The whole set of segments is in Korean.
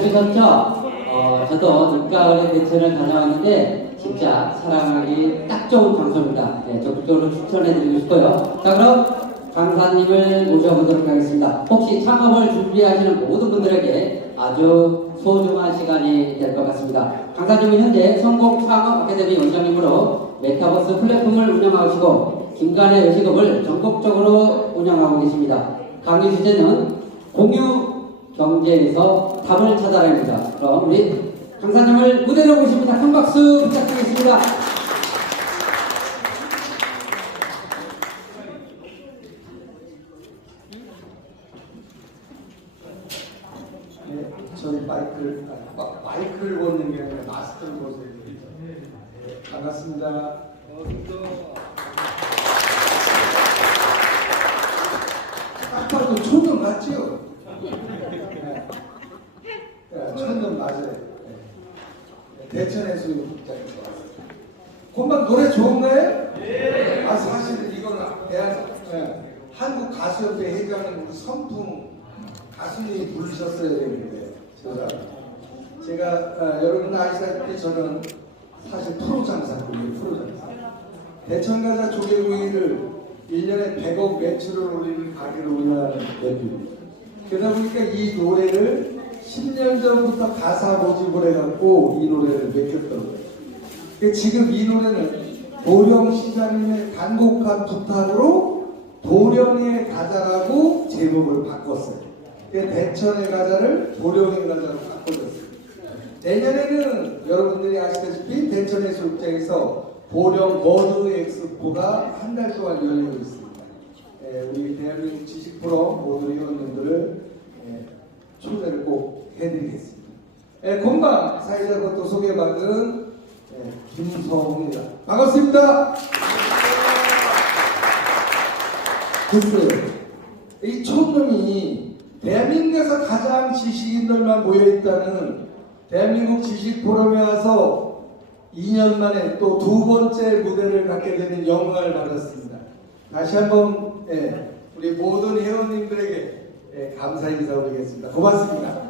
들으셨죠? 저도 늦가을에 대천을 다녀왔는데 진짜 사랑하기 딱 좋은 장소입니다. 적극적으로 추천해드리고 싶고요. 자, 그럼 강사님을 모셔보도록 하겠습니다. 혹시 창업을 준비하시는 모든 분들에게 아주 소중한 시간이 될 것 같습니다. 강사님은 현재 성공 창업 아카데미 원장님으로 메타버스 플랫폼을 운영하시고 김간의 요식업을 전국적으로 운영하고 계십니다. 강의 주제는 공유 경제에서 답을 찾아라입니다. 그럼 우리 강사님을 무대로 모십니다. 큰 박수 부탁드리겠습니다. 네, 저희 마이크를 보는 게 아니라 마스크를 보세요. 네, 반갑습니다. 딱 봐도 초등 맞죠? 네, 초등 맞아요. 네. 대천에서 입장에서 왔어요. 금방 노래 좋은가요? 네. 아, 사실은 이거는 한국 가수협회 회장님 우리 선풍 가수님이 부르셨어야 되는데 제가 여러분 아시다시피 저는 사실 프로 장사꾼이에요. 프로 장사. 대천가자 조개구이를 1년에 100억 매출을 올리는 가게를 운영하는 대표입니다. 그러다 보니까 이 노래를 10년 전부터 가사 모집을 해갖고 이 노래를 맡겼더라고요. 지금 이 노래는 도령시장님의 간곡한 부탁으로 도령의 가자라고 제목을 바꿨어요. 대천의 가자를 도령의 가자로 바꿔줬어요. 내년에는 여러분들이 아시다시피 대천해수욕장에서 도령 머드 엑스포가 한 달 동안 열리고 있습니다. 우리 대한민국 지식포럼 모든 회원님들을 초대를 꼭 해드리겠습니다. 금방 사회자로 또 소개받은 김성우입니다. 반갑습니다. 글쎄요, 이 촌놈이 대한민국에서 가장 지식인들만 모여있다는 대한민국 지식포럼에 와서 2년 만에 또 두 번째 무대를 갖게 되는 영광을 받았습니다. 다시 한번 우리 모든 회원님들에게 감사 인사 올리겠습니다. 고맙습니다.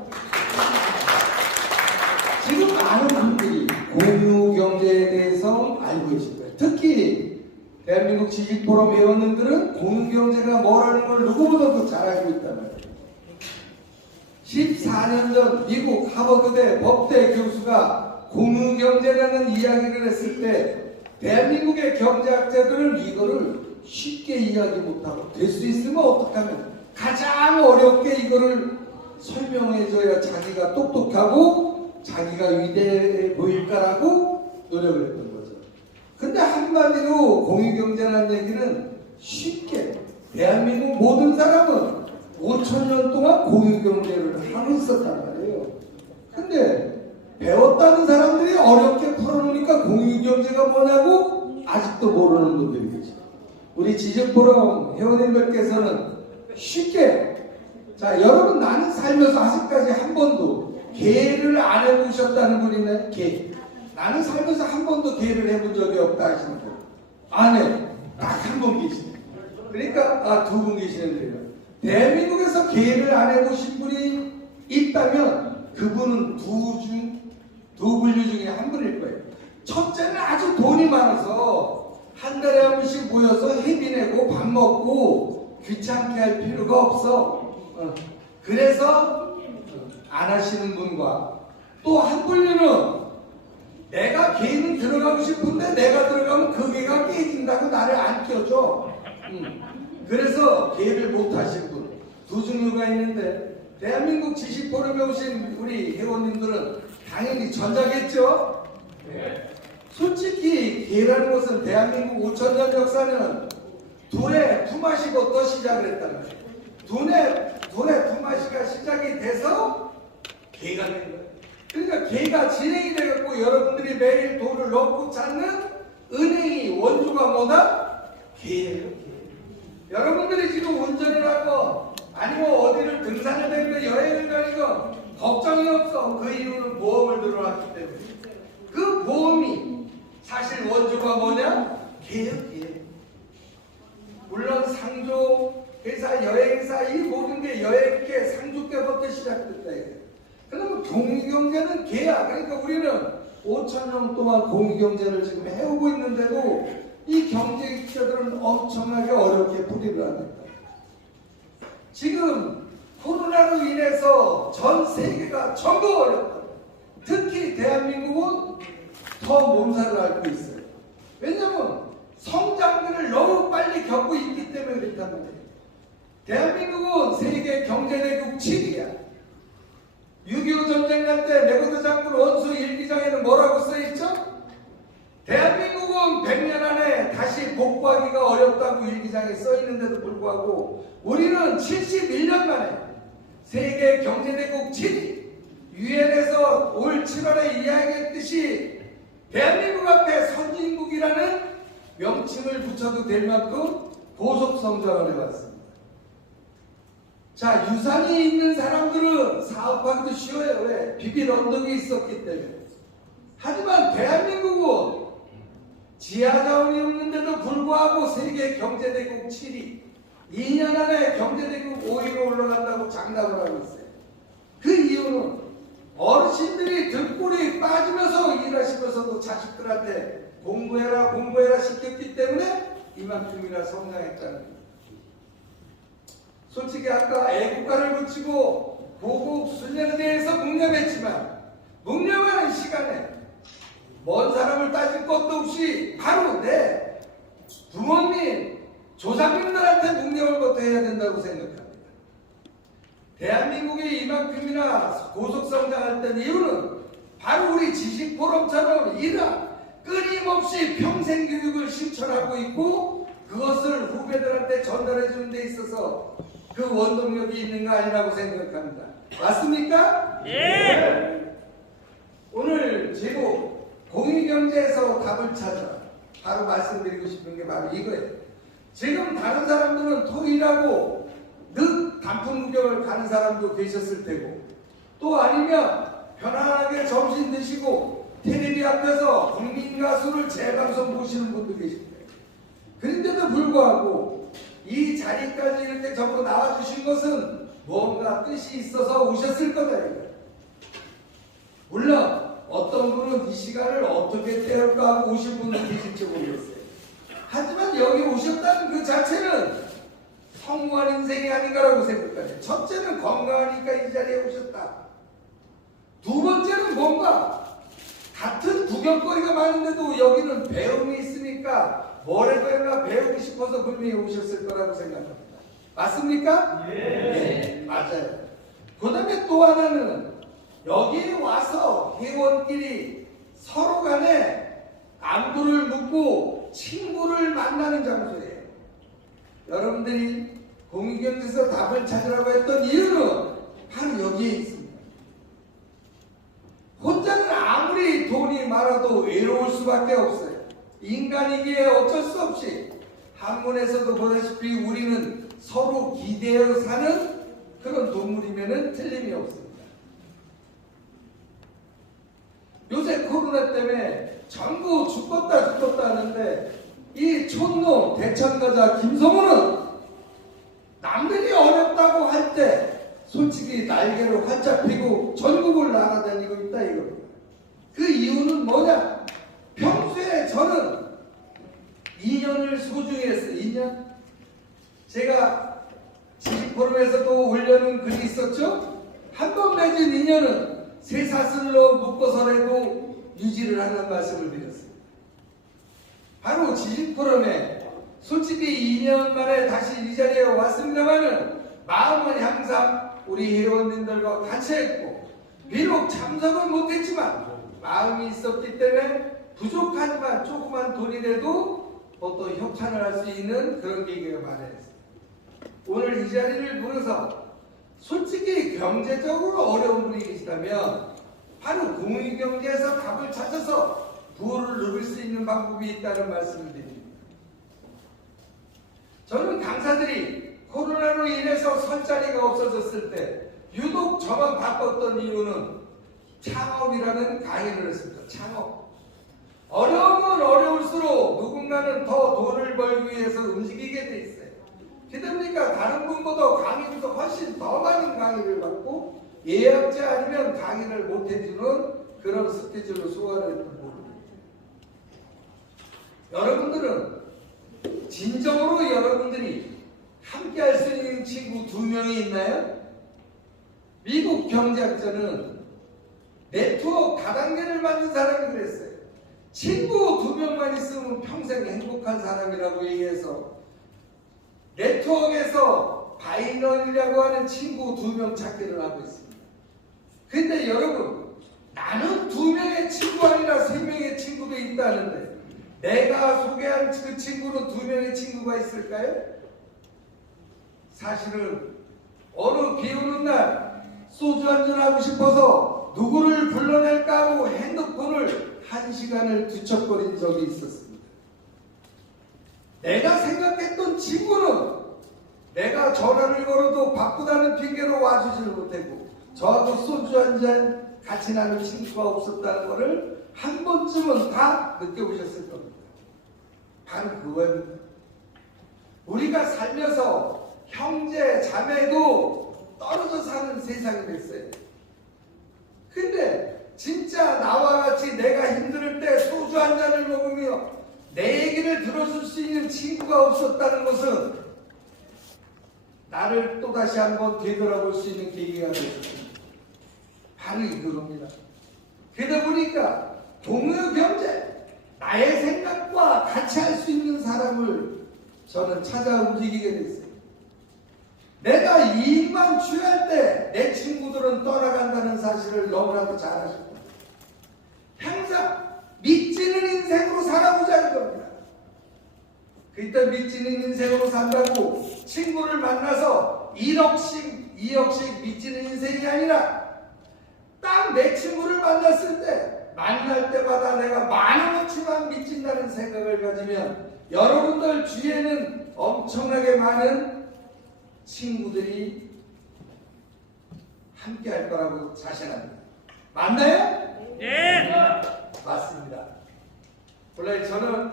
지금 많은 분들이 공유경제에 대해서 알고 계실 거예요. 특히 대한민국 지식포럼 회원님들은 공유경제가 뭐라는 걸 누구보다도 잘 알고 있단 말이에요. 14년 전 미국 하버드대 법대 교수가 공유경제라는 이야기를 했을 때 대한민국의 경제학자들은 이거를 쉽게 이야기 못하고 될 수 있으면 어떡하면 가장 어렵게 이거를 설명해줘야 자기가 똑똑하고 자기가 위대해 보일까라고 노력을 했던 거죠. 근데 한마디로 공유경제라는 얘기는 쉽게 대한민국 모든 사람은 5,000년 동안 공유경제를 하고 있었단 말이에요. 근데 배웠다는 사람들이 어렵게 풀어놓으니까 공유경제가 뭐냐고 아직도 모르는 분들이 계시죠. 우리 지식포럼 회원님들께서는 쉽게 자, 여러분 나는 살면서 아직까지 한 번도 개를 안 해보셨다는 분이네. 개. 나는 살면서 한 번도 개를 해본 적이 없다 하시는 분. 안 해. 딱 한 번 계시네. 그러니까 두 분 계시는데요. 대한민국에서 개를 안 해보신 분이 있다면 그분은 두 분류 중에 한 분일 거예요. 첫째는 아주 돈이 많아서 한 달에 한 번씩 모여서 회비 내고 밥 먹고 귀찮게 할 필요가 없어. 그래서 안 하시는 분과 또 한 분류는 내가 개는 들어가고 싶은데 내가 들어가면 그 개가 깨진다고 나를 안 껴줘. 그래서 개를 못하신 분 두 종류가 있는데, 대한민국 지식포럼에 오신 우리 회원님들은 당연히 전자겠죠? 솔직히 개라는 것은 대한민국 5천년 역사는 둘의 품앗이부터 시작을 했단 말이에요. 둘의 품앗이가 시작이 돼서 개가 된 거예요. 그러니까 개가 진행이 되었고, 여러분들이 매일 돈을 넣고 찾는 은행이 원조가 뭐다? 개예요. 개. 여러분들이 지금 운전을 하고 아니면 어디를 등산을 다니고 여행을 다니고 걱정이 없어. 그 이유는 보험을 들어놨기 때문에. 그 보험이 사실 원조가 뭐냐? 개예요, 개. 물론 상조 회사, 여행사, 이 모든 게 여행계, 상조계부터 시작됐다. 그러면 공유경제는 개야. 그러니까 우리는 5천년 동안 공유경제를 지금 해오고 있는데도 이 경제학자들은 엄청나게 어렵게 풀이를 합니다. 지금 코로나로 인해서 전 세계가 전부 어렵다. 특히 대한민국은 더 몸살을 앓고 있어요. 왜냐하면 성장률을 너무 빨리 겪고 있기 때문에 그렇단 말이에요. 대한민국은 세계 경제대국 7위야. 6.25 전쟁 날 때 레고드 장군 원수 일기장에는 뭐라고 써있죠? 대한민국은 100년 안에 다시 복구하기가 어렵다고 일기장에 써있는데도 불구하고 우리는 71년 만에 세계 경제대국 7위, 유엔에서 올 7월에 이야기했듯이 대한민국 앞에 선진국이라는 명칭을 붙여도 될 만큼 고속 성장을 해왔습니다. 자, 유산이 있는 사람들은 사업하기도 쉬워요. 왜? 비빌 언덕이 있었기 때문에. 하지만 대한민국은 지하자원이 없는데도 불구하고 세계 경제대국 7위, 2년 안에 경제대국 5위로 올라간다고 장담을 하고 있어요. 그 이유는 어르신들이 등골이 빠지면서 일하시면서도 자식들한테 공부해라 시켰기 때문에 이만큼이나 성장했다는 거예요. 솔직히 아까 애국가를 붙이고 고국 순례에 대해서 묵념했지만, 묵념하는 시간에 먼 사람을 따질 것도 없이 바로 내 부모님, 조상님들한테 묵념을 부터 해야 된다고 생각합니다. 대한민국이 이만큼이나 고속성장할 때 이유는 바로 우리 지식포럼처럼 이런 끊임없이 평생교육을 실천하고 있고 그것을 후배들한테 전달해 주는 데 있어서 그 원동력이 있는 거 아니라고 생각합니다. 맞습니까? 예! 오늘 제목 공유경제에서 답을 찾아, 바로 말씀드리고 싶은 게 바로 이거예요. 지금 다른 사람들은 토일하고 늦 단풍 구경을 가는 사람도 계셨을 테고, 또 아니면 편안하게 점심 드시고 텔레비 앞에서 국민가수를 재방송 보시는 분도 계실 거예요. 그런데도 불구하고 이 자리까지 이렇게 전부 나와주신 것은 뭔가 뜻이 있어서 오셨을 거다. 물론 어떤 분은 이 시간을 어떻게 때울까 하고 오신 분도 계실지 모르겠어요. 하지만 여기 오셨다는 그 자체는 성공한 인생이 아닌가라고 생각해요. 첫째는 건강하니까 이 자리에 오셨다. 두 번째는 뭔가 같은 구경거리가 많은데도 여기는 배움이 있으니까 뭐라도 해나 배우고 싶어서 분명히 오셨을 거라고 생각합니다. 맞습니까? 네, 맞아요. 그 다음에 또 하나는 여기에 와서 회원끼리 서로 간에 안부를 묻고 친구를 만나는 장소예요. 여러분들이 공유경제에서 답을 찾으라고 했던 이유는 바로 여기에 있습니다. 혼자는 아무리 돈이 많아도 외로울 수밖에 없어요. 인간이기에 어쩔 수 없이 한문에서도 보다시피 우리는 서로 기대어 사는 그런 동물이면은 틀림이 없습니다. 요새 코로나 때문에 전부 죽었다 하는데 이 촌놈 대천가자 김성호는 남들이 어렵다고 할 때 솔직히 날개를 활짝 펴고 전국을 날아다니고 있다 이겁니다. 그 이유는 뭐냐? 평소에 저는 2년을 소중히 했어요. 2년? 제가 지식포럼에서도 올려놓은 글이 있었죠? 한 번 맺은 2년은 쇠사슬로 묶어서라도 유지를 하는 말씀을 드렸습니다. 바로 지식포럼에 솔직히 2년 만에 다시 이 자리에 왔습니다만은 마음은 항상 우리 회원님들과 같이 했고, 비록 참석은 못했지만 마음이 있었기 때문에 부족하지만 조그만 돈이라도 또 협찬을 할 수 있는 그런 계기가 마련했습니다. 오늘 이 자리를 불러서 솔직히 경제적으로 어려운 분이 계시다면 바로 공익경제에서 답을 찾아서 부를 누릴 수 있는 방법이 있다는 말씀을 드립니다. 저는 강사들이 코로나로 인해서 설 자리가 없어졌을 때 유독 저만 바빴던 이유는 창업이라는 강의를 했습니다. 창업. 어려우면 어려울수록 누군가는 더 돈을 벌기 위해서 움직이게 돼 있어요. 그러니까 다른 분보다 강의보다 훨씬 더 많은 강의를 받고 예약제 아니면 강의를 못 해주는 그런 스케줄로 소화를 했던 부분입니다. 여러분들은 진정으로 여러분들이 함께 할 수 있는 친구 2명이 있나요? 미국 경제학자는 네트워크 다단계를 만든 사람이 그랬어요. 친구 2명만 있으면 평생 행복한 사람이라고 얘기해서 네트워크에서 바이너리라고 하는 친구 2명 찾기를 하고 있습니다. 근데 여러분, 나는 2명의 친구 아니라 3명의 친구도 있다는데 내가 소개한 그 친구는 2명의 친구가 있을까요? 사실은 어느 비 오는 날 소주 한잔 하고 싶어서 누구를 불러낼까 하고 핸드폰을 1시간을 뒤척거린 적이 있었습니다. 내가 생각했던 친구는 내가 전화를 걸어도 바쁘다는 핑계로 와주지를 못했고 저하고 소주 한잔 같이 나눌 친구가 없었다는 것을 한 번쯤은 다 느껴보셨을 겁니다. 바로 그거입니다. 우리가 살면서 형제, 자매도 떨어져 사는 세상이 됐어요. 근데 진짜 나와 같이 내가 힘들 때 소주 한 잔을 먹으며 내 얘기를 들어줄 수 있는 친구가 없었다는 것은 나를 또다시 한번 되돌아볼 수 있는 계기가 됐습니다. 바로 이겁니다. 그러다 보니까 동료 경제, 나의 생각과 같이 할 수 있는 사람을 저는 찾아 움직이게 됐어요. 내가 이익만 취할 때 내 친구들은 떠나간다는 사실을 너무나도 잘 아실 겁니다. 항상 믿지는 인생으로 살아보자는 겁니다. 그때 믿지는 인생으로 산다고 친구를 만나서 1억씩 2억씩 믿지는 인생이 아니라 딱 내 친구를 만났을 때 만날 때마다 내가 10,000원어치만 믿진다는 생각을 가지면 여러분들 주위에는 엄청나게 많은 친구들이 함께 할 거라고 자신합니다. 맞나요? 네. 맞습니다. 원래 저는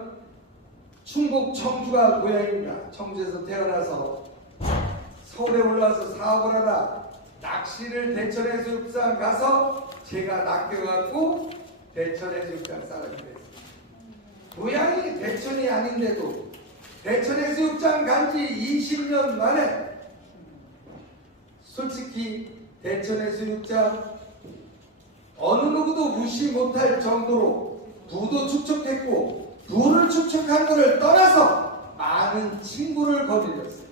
충북 청주가 고향입니다. 청주에서 태어나서 서울에 올라와서 사업을 하다 낚시를 대천해수욕장 가서 제가 낚여갖고 대천해수욕장 사람이 됐어요. 고향이 대천이 아닌데도 대천해수욕장 간지 20년 만에 솔직히 대천해수욕장 어느 누구도 무시 못할 정도로 부도 축적했고 부를 축적한 것을 떠나서 많은 친구를 거느렸어요.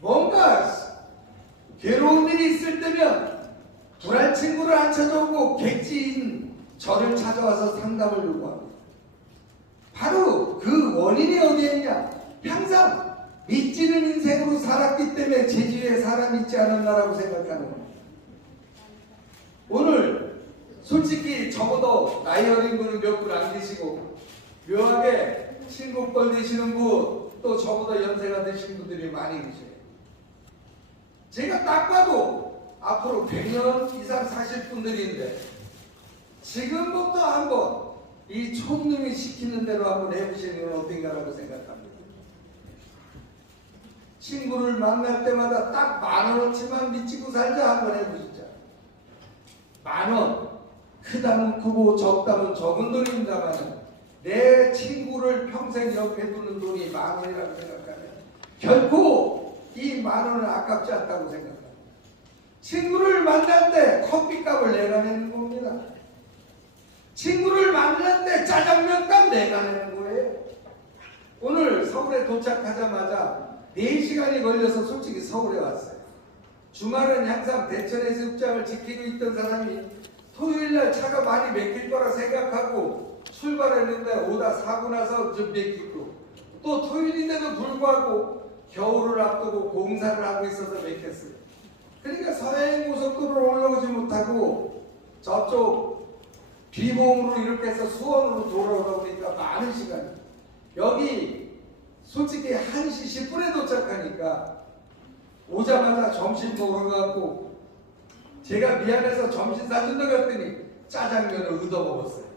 뭔가 괴로운 일이 있을 때면 불알 친구를 안 찾아오고 객지인 저를 찾아와서 상담을 요구합니다. 바로 그 원인이 어디에 있냐? 항상 믿지는 인생으로 살았기 때문에 제주에 사람이 있지 않았나라고 생각하는 겁니다. 오늘 솔직히 저보다 나이 어린 분은 몇 분 안 계시고 묘하게 친구뻘 되시는 분 또 저보다 연세가 되신 분들이 많이 계세요. 제가 딱 봐도 앞으로 100년 이상 사실 분들인데 지금부터 한번 이 촌놈이 시키는 대로 한번 해보시는 건 어떤가라고 생각합니다. 친구를 만날 때마다 딱 10,000원어치만 미치고 살자 한번 해보시죠. 10,000원 크다면 크고 적다면 적은 돈입니다만 내 친구를 평생 옆에 두는 돈이 10,000원이라고 생각하면 결코 이 10,000원은 아깝지 않다고 생각합니다. 친구를 만날 때 커피값을 내가 내는 겁니다. 친구를 만날 때 짜장면값 내가 내는 거예요. 오늘 서울에 도착하자마자 4시간이 걸려서 솔직히 서울에 왔어요. 주말은 항상 대천해수욕장을 지키고 있던 사람이 토요일날 차가 많이 막힐 거라 생각하고 출발했는데 오다 사고 나서 좀 막히고, 또 토요일인데도 불구하고 겨울을 앞두고 공사를 하고 있어서 막혔어요. 그러니까 서해고속도로를 올라오지 못하고 저쪽 비봉으로 이렇게 해서 수원으로 돌아오다 보니까 많은 시간이, 여기 솔직히 1시 10분에 도착하니까 오자마자 점심 먹으러 가고, 제가 미안해서 점심 사준다 갔더니 짜장면을 얻어 먹었어요.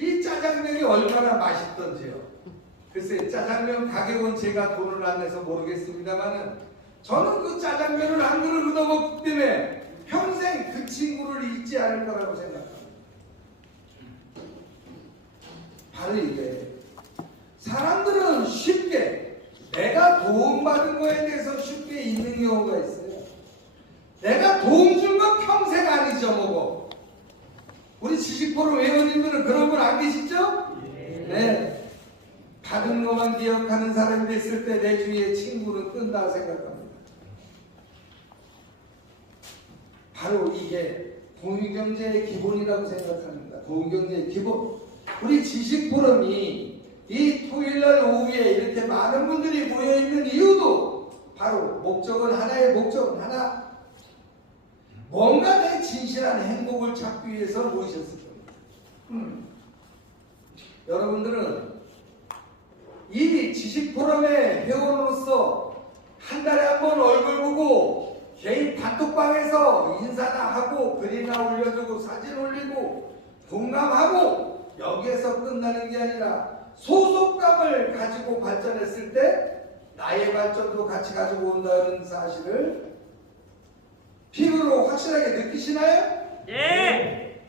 이 짜장면이 얼마나 맛있던지요. 글쎄 짜장면 가격은 제가 돈을 안 내서 모르겠습니다만은 저는 그 짜장면을 한 그릇 얻어 먹기 때문에 평생 그 친구를 잊지 않을 거라고 생각합니다. 바로 이게, 사람들은 쉽게 내가 도움받은 거에 대해서 쉽게 잊는 경우가 있어요. 내가 도움 준 건 평생 안 잊어먹어. 우리 지식포럼 회원님들은 그런 분 안 계시죠? 네. 받은 것만 기억하는 사람이 됐을 때 내 주위에 친구는 끈다 생각합니다. 바로 이게 공유경제의 기본이라고 생각합니다. 공유경제의 기본. 우리 지식포럼이 이 토요일날 오후에 이렇게 많은 분들이 모여있는 이유도 바로 목적은 하나의 목적은 하나, 뭔가 내 진실한 행복을 찾기 위해서 모이셨을 겁니다. 여러분들은 이 지식포럼의 회원으로서 한 달에 한 번 얼굴 보고 개인 단톡방에서 인사나 하고 글이나 올려주고 사진 올리고 공감하고 여기에서 끝나는 게 아니라 소속감을 가지고 발전했을 때 나의 발전도 같이 가지고 온다는 사실을 피부로 확실하게 느끼시나요? 예.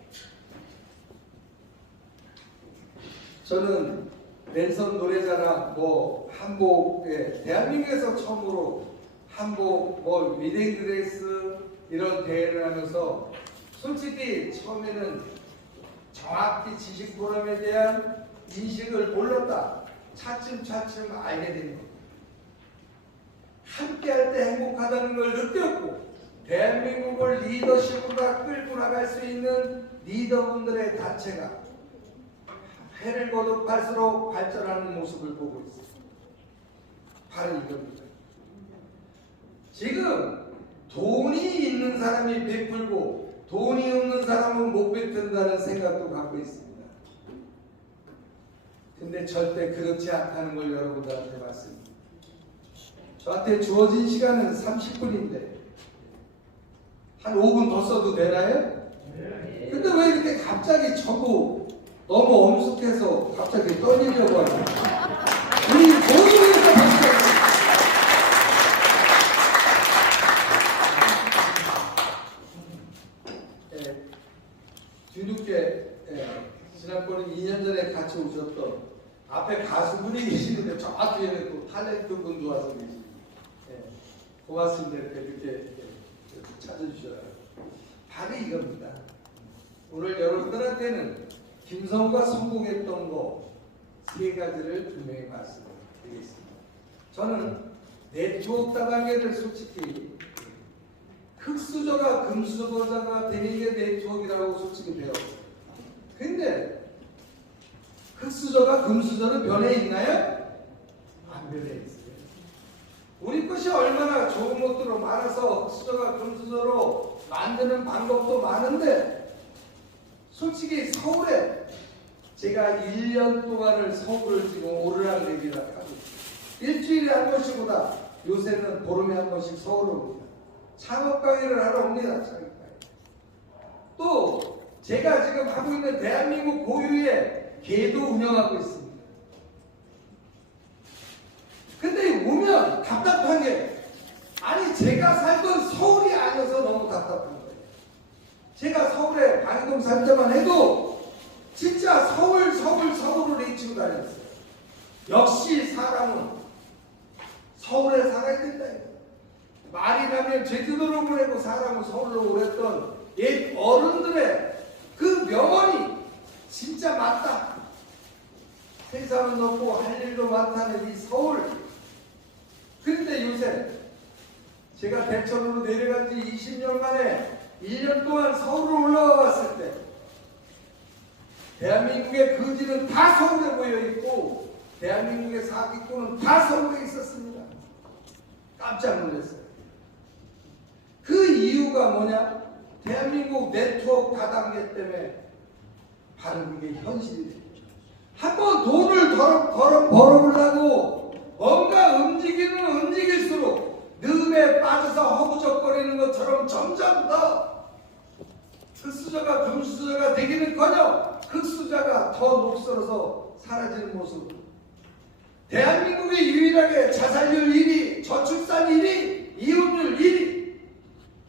저는 랜선 노래자랑 한복에 대한민국에서 처음으로 한복 미대그레이스 이런 대회를 하면서 솔직히 처음에는 정확히 지식포럼에 대한 인식을 몰랐다. 차츰차츰 알게 된 겁니다. 함께 할 때 행복하다는 걸 느꼈고, 대한민국을 리더십으로 끌고 나갈 수 있는 리더분들의 단체가 해를 거듭할수록 발전하는 모습을 보고 있습니다. 바로 이겁니다. 지금 돈이 있는 사람이 베풀고 돈이 없는 사람은 못 베푼다는 생각도 갖고 있습니다. 근데 절대 그렇지 않다는 걸 여러분들한테 말씀드립니다. 저한테 주어진 시간은 30분인데 한 5분 더 써도 되나요? 근데 왜 이렇게 갑자기 저도 너무 엄숙해서 갑자기 떨리려고 하죠? 우리 모두에서 박수. 뒤늦게 지난번에 2년 전에 같이 오셨던 앞에 가수분이 계시는데 저 뒤에는 또 탤런트 분도 와서 계십니다. 고맙습니다. 이렇게 찾아주셔요. 바로 이겁니다. 오늘 여러분들한테는 김성우가 성공했던 거 3가지를 분명히 말씀드리겠습니다. 저는 네트워크 다방계를 솔직히 흑수저가 금수저가 되는 게 네트워크라고 솔직히 배웠어요. 근데 흑수저가 금수저는 변해 있나요? 안 변해 있어요. 우리 것이 얼마나 좋은 것들로 많아서 흑수저가 금수저로 만드는 방법도 많은데, 솔직히 서울에 제가 1년 동안을 서울을 지금 오르락내리락 하고 있어요. 일주일에 한 번씩보다 요새는 보름에 한 번씩 서울을 옵니다. 창업 강의를 하러 옵니다. 창업 강의. 또 제가 지금 하고 있는 대한민국 고유의 개도 운영하고 있습니다. 근데 오면 답답한 게, 아니 제가 살던 서울이 아니어서 너무 답답한 거예요. 제가 서울에 방이동 살때만 해도 진짜 서울을 외치고 다녔어요. 역시 사람은 서울에 살아야 된다. 말이 나면 제주도로 보내고 사람은 서울로 오랬던 옛 어른들의 그 명언이 진짜 맞다. 세상은 없고 할 일도 많다는 이 서울. 그런데 요새 제가 대천으로 내려간 지 20년 만에 1년 동안 서울을 올라와 봤을 때 대한민국의 거지는 다 서울에 모여 있고 대한민국의 사기꾼은 다 서울에 있었습니다. 깜짝 놀랐어요. 그 이유가 뭐냐? 대한민국 네트워크 다단계 때문에 바로 그게 현실이 돼요. 한번 돈을 벌어보려고 뭔가 움직일수록 늪에 빠져서 허구적거리는 것처럼 점점 더 흑수저가 금수저가 되기는커녕 흑수저가 더 녹슬어서 사라지는 모습. 대한민국이 유일하게 자살률 1위, 저출산 1위, 이혼율 1위.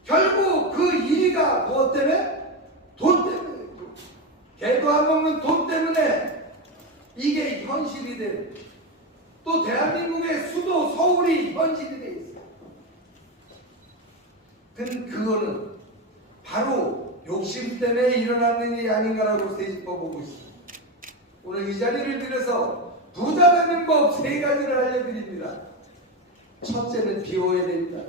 결국 그 1위가 무엇 때문에? 돈 때문에. 개도 안 먹는 돈 때문에 이게 현실이 된. 또 대한민국의 수도 서울이 현실이 돼 있어요. 그거는 바로 욕심 때문에 일어나는 일이 아닌가라고 되짚어 보고 있습니다. 오늘 이 자리를 들여서 부자 되는 법 3가지를 알려드립니다. 첫째는 비워야 됩니다.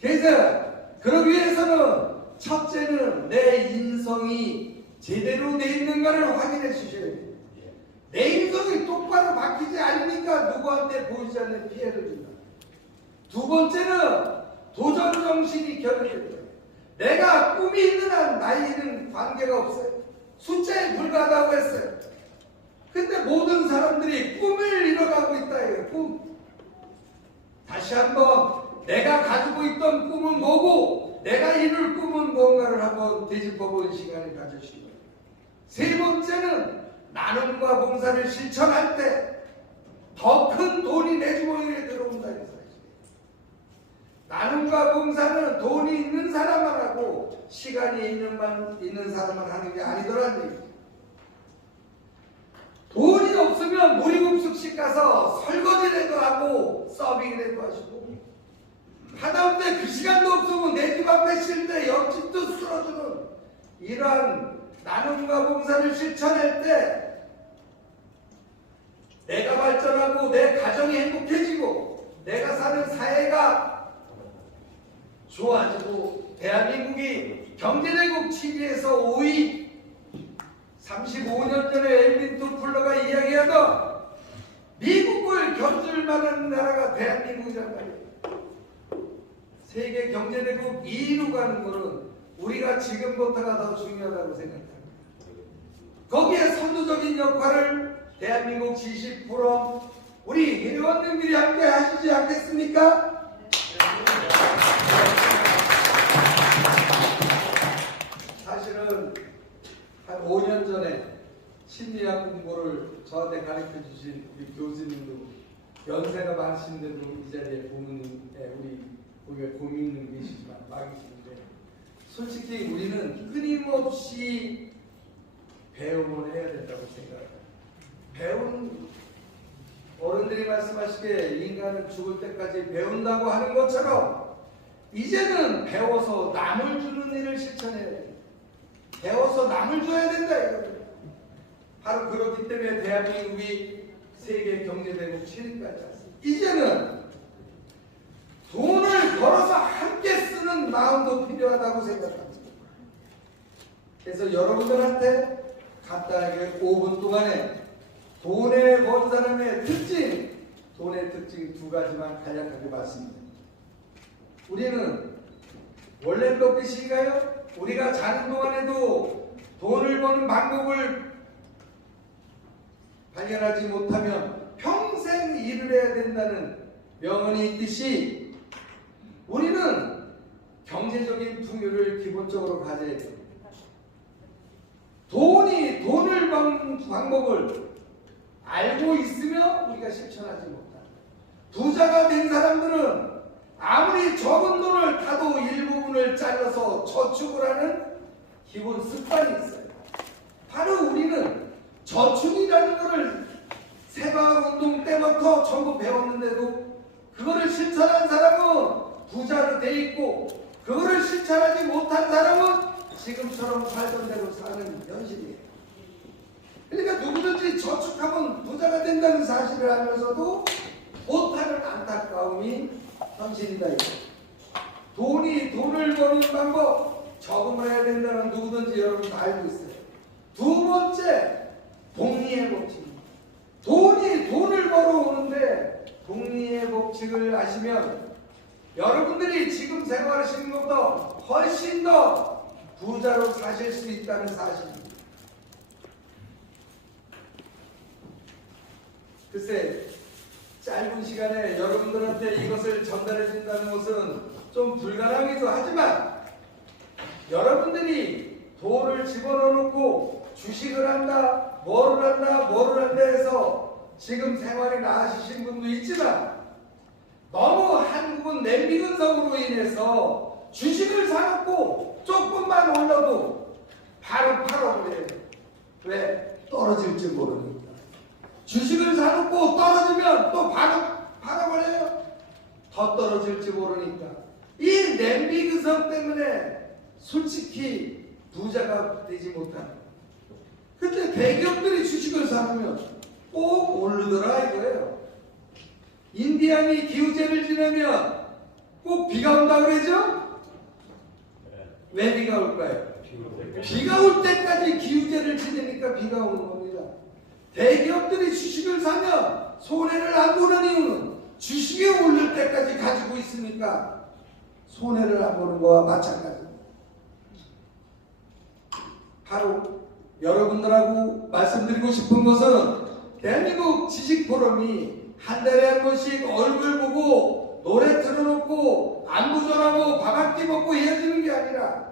그래서 그러기 위해서는 첫째는 내 인성이 제대로 돼 있는가를 확인해 주셔야 됩니다. 내 인성이 똑바로 바뀌지 않으니까 누구한테 보이지 않는 피해를 준다. 두 번째는 도전 정신이 결여됩니다. 내가 꿈이 있는 한 나이는 관계가 없어요. 숫자에 불과하다고 했어요. 근데 모든 사람들이 꿈을 이뤄가고 있다 이거예요. 꿈. 다시 한번 내가 가지고 있던 꿈은 뭐고 내가 이룰 꿈은 뭔가를 한번 되짚어보는 시간을 가져주시기 바랍니다. 세 번째는 나눔과 봉사를 실천할 때 더 큰 돈이 내 주머니에 들어온다 이거예요. 나눔과 봉사는 돈이 있는 사람만 하고 시간이 있는 사람만 하는 게 아니더라는 얘기죠. 돈이 없으면 무리급식식 가서 설거지라도 하고 서빙이라도 하시고 하다못해 그 시간도 없으면 내 집 앞에 쉴 때 옆집도 쓸어주는 이러한 나눔과 봉사를 실천할 때 내가 발전하고 내 가정이 행복해지고 내가 사는 사회가 좋아지고 대한민국이 경제대국 7위에서 5위 35년 전에 엘빈 플러가 이야기하던 미국을 견줄 만한 나라가 대한민국이란 말이에요. 세계 경제대국 2위로 가는 것은 우리가 지금부터가 더 중요하다고 생각합니다. 거기에 선두적인 역할을 대한민국 지식 포럼 우리 회원님들이 함께 하시지 않겠습니까? 사실은 한 5년 전에 심리학 공부를 저한테 가르쳐 주신 우리 교수님도 연세가 많으신데도 이 자리에 우리 고민은 계시지만 막이시는데 솔직히 우리는 끊임없이 배움을 해야 된다고 생각합니다. 배운 어른들이 말씀하시기에 인간은 죽을 때까지 배운다고 하는 것처럼 이제는 배워서 남을 주는 일을 실천해야 됩니다. 배워서 남을 줘야 된다 이겁니다. 바로 그렇기 때문에 대한민국이 세계 경제대국 7위까지 왔습니다. 이제는 돈을 벌어서 함께 쓰는 마음도 필요하다고 생각합니다. 그래서 여러분들한테 간단하게 5분 동안에 돈에 번 사람의 특징, 돈의 특징 2가지만 간략하게 말씀드립니다. 우리는 원래 버핏인가요? 우리가 자는 동안에도 돈을 버는 방법을 발견하지 못하면 평생 일을 해야 된다는 명언이 있듯이 우리는 경제적인 풍요를 기본적으로 가져야 됩니다. 돈을 버는 방법을 알고 있으며 우리가 실천하지 못한다. 부자가 된 사람들은 아무리 적은 돈을 타도 일부분을 잘라서 저축을 하는 기본 습관이 있어요. 바로 우리는 저축이라는 것을 새마을운동 때부터 전부 배웠는데도 그거를 실천한 사람은 부자로 돼 있고 그거를 실천하지 못한 사람은 지금처럼 살던 대로 사는 현실이에요. 그러니까 누구든지 저축하면 부자가 된다는 사실을 알면서도 못하는 안타까움이 현실이다. 돈을 버는 방법 저금을 해야 된다는 누구든지 여러분 다 알고 있어요. 두 번째, 복리의 법칙입니다. 돈을 벌어오는데 복리의 법칙을 아시면 여러분들이 지금 생활하시는 것보다 훨씬 더 부자로 사실 수 있다는 사실입니다. 글쎄, 짧은 시간에 여러분들한테 이것을 전달해 준다는 것은 좀 불가능하기도 하지만 여러분들이 돈을 집어넣어 놓고 주식을 한다, 뭐를 한다 해서 지금 생활이 나아지신 분도 있지만 너무 한국은 냉미근성으로 인해서 주식을 사놓고 조금만 올라도 바로 팔아버려요. 왜? 떨어질지 모르니까. 주식을 사놓고 떨어지면 또 바로 팔아버려요. 더 떨어질지 모르니까. 이 냉미근성 때문에 솔직히 부자가 되지 못한다. 근데 대기업들이 주식을 사놓으면 꼭 오르더라 이거예요. 인디안이 기후제를 지나면 꼭 비가 온다 그러죠? 왜 비가 올까요? 비가 올 때까지 기후제를 지내니까 비가 오는 겁니다. 대기업들이 주식을 사면 손해를 안 보는 이유는 주식이 오를 때까지 가지고 있으니까 손해를 안 보는 거와 마찬가지입니다. 바로 여러분들하고 말씀드리고 싶은 것은 대한민국 지식포럼이 한 달에 한 번씩 얼굴 보고 노래 틀어놓고 안부전하고 밥 한 끼 먹고 헤어지는 게 아니라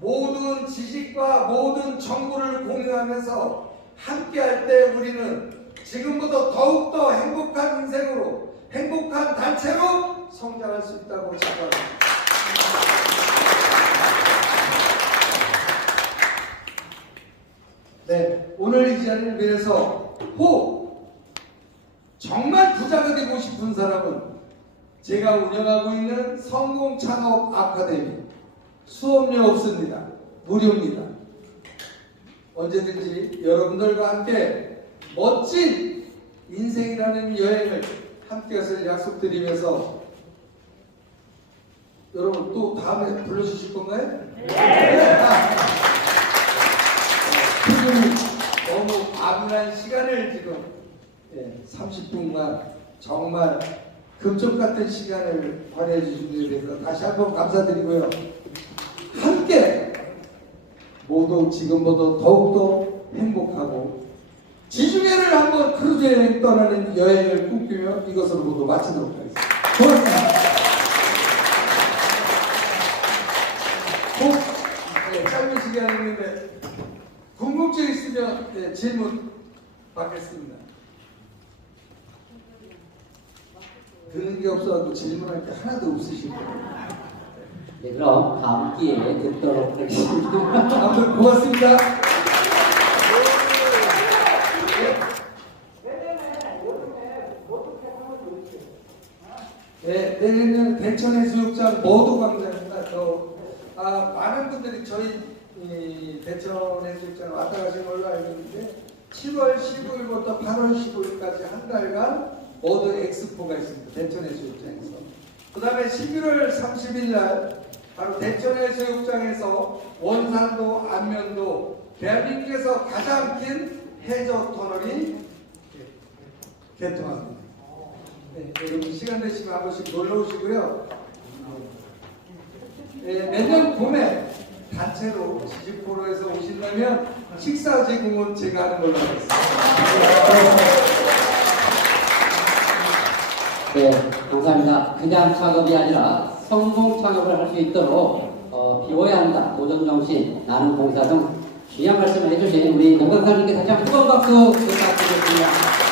모든 지식과 모든 정보를 공유하면서 함께할 때 우리는 지금보다 더욱더 행복한 인생으로 행복한 단체로 성장할 수 있다고 생각합니다. 네, 오늘 이 자리를 위해서 정말 부자가 되고 싶은 사람은 제가 운영하고 있는 성공창업 아카데미 수업료 없습니다. 무료입니다. 언제든지 여러분들과 함께 멋진 인생이라는 여행을 함께 하실 약속드리면서 여러분 또 다음에 불러주실 건가요? 네. 너무 아분한 시간을 지금 30분간 정말 금쪽 같은 시간을 발휘해 주신 것에 대해서 다시 한번 감사드리고요. 함께 모두 지금보다 더욱더 행복하고 지중해를 한번 크루즈 여행 떠나는 여행을 꿈꾸며 이것으로 모두 마치도록 하겠습니다. 고맙습니다. 짧은 시간인데 궁금증 있으면 질문 받겠습니다. 드는 게 없어서 질문할 게 하나도 없으시고. 네, 그럼 다음 기회에 듣도록 하겠습니다. 아무튼 고맙습니다. 네, 내년은 대천해수욕장 모두 광장입니다. 많은 분들이 저희 대천해수욕장 왔다 가신 걸로 알고 있는데 7월 15일부터 8월 15일까지 한 달간 모두 엑스포가 있습니다. 대천해수욕장에서. 그 다음에 11월 30일 날 바로 대천해수욕장에서 원산도, 안면도 대한민국에서 가장 긴 해저 터널이 개통합니다. 네, 여러분 시간 되시면 한 번씩 놀러 오시고요. 내년 봄에 단체로 지식포로에서 오신다면 식사 제공은 제가 하는 걸로 하겠습니다. 네, 감사합니다. 그냥 창업이 아니라 성공 창업을 할 수 있도록 비워야 한다, 도전정신, 나는 봉사 등 귀한 말씀을 해주신 우리 노 강사님께 다시 한번 뜨거운 박수 부탁드리겠습니다.